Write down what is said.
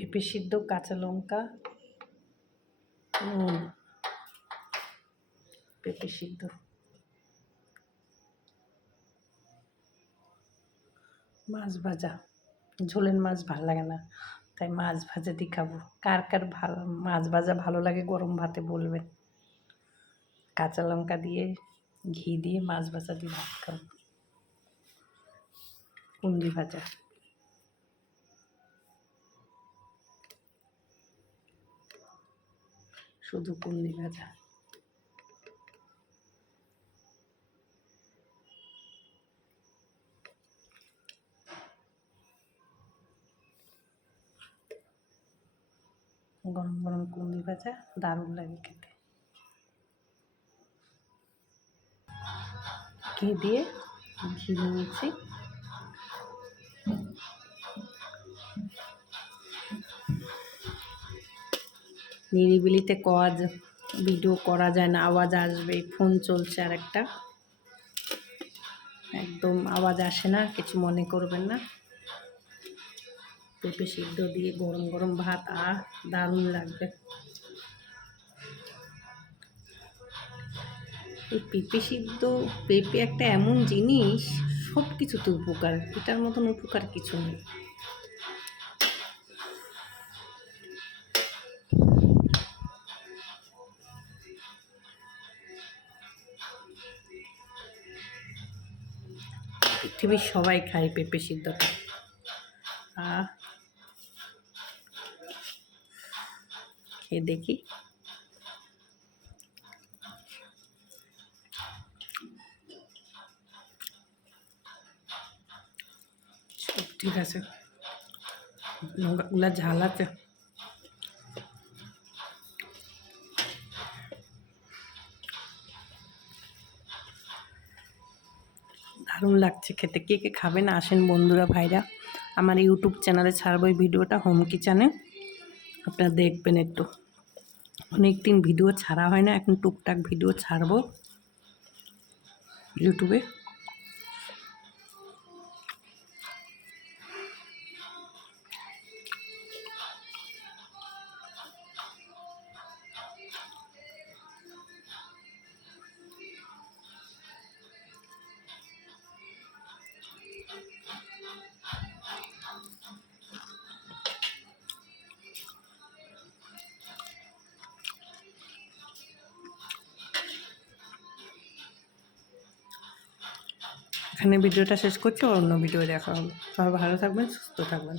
পেঁপে সিদ্ধ, কাঁচা লঙ্কা, নুন, পেঁপে সিদ্ধ, মাছ ভাজা। ঝোলের মাছ ভালো লাগে না, তাই মাছ ভাজা দিয়ে খাবো। কার কার ভালো মাছ ভাজা ভালো লাগে গরম ভাতে বলবেন। কাঁচা লঙ্কা দিয়ে ঘি দিয়ে মাছ ভাজা দিয়ে ভাত খাবো। কুন্দি ভাজা, শুধু কুন্দি ভাজা। গরম গরম কুন্দি ভাজা দারুণ লাগে খেতে। ঘি দিয়ে ঘি নিয়েছি। নিরিবিলিতে ভিডিও করা যায় না, আওয়াজ আসবে। ফোন চলছে আর একটা, একদম আওয়াজ আসে না, কিছু মনে করবেন না। পেঁপে সিদ্ধ দিয়ে গরম গরম ভাত দারুণ লাগবে। এই পেঁপে সিদ্ধ, পেঁপে একটা এমন জিনিস, সব কিছুতে উপকার, এটার মতন উপকার কিছু নেই। পৃথিবীর সবাই খায় পেঁপে সিদ্ধটা। খেয়ে দেখি। ঠিক আছে, লঙ্কাগুলা ঝাল আছে। দারুণ লাগছে খেতে। কে কে খাবেন আসেন বন্ধুরা, ভাইরা। আমার ইউটিউব চ্যানেলে ছাড়বো এই ভিডিওটা, হোম কিচেনে। আপনারা দেখবেন একটু। অনেক দিন ভিডিও ছাড়া হয় না, এখন টুকটাক ভিডিও ছাড়বো ইউটিউবে। এখানে ভিডিওটা শেষ করছি, অন্য ভিডিও দেখা হবে। সবাই ভালো থাকবেন, সুস্থ থাকবেন।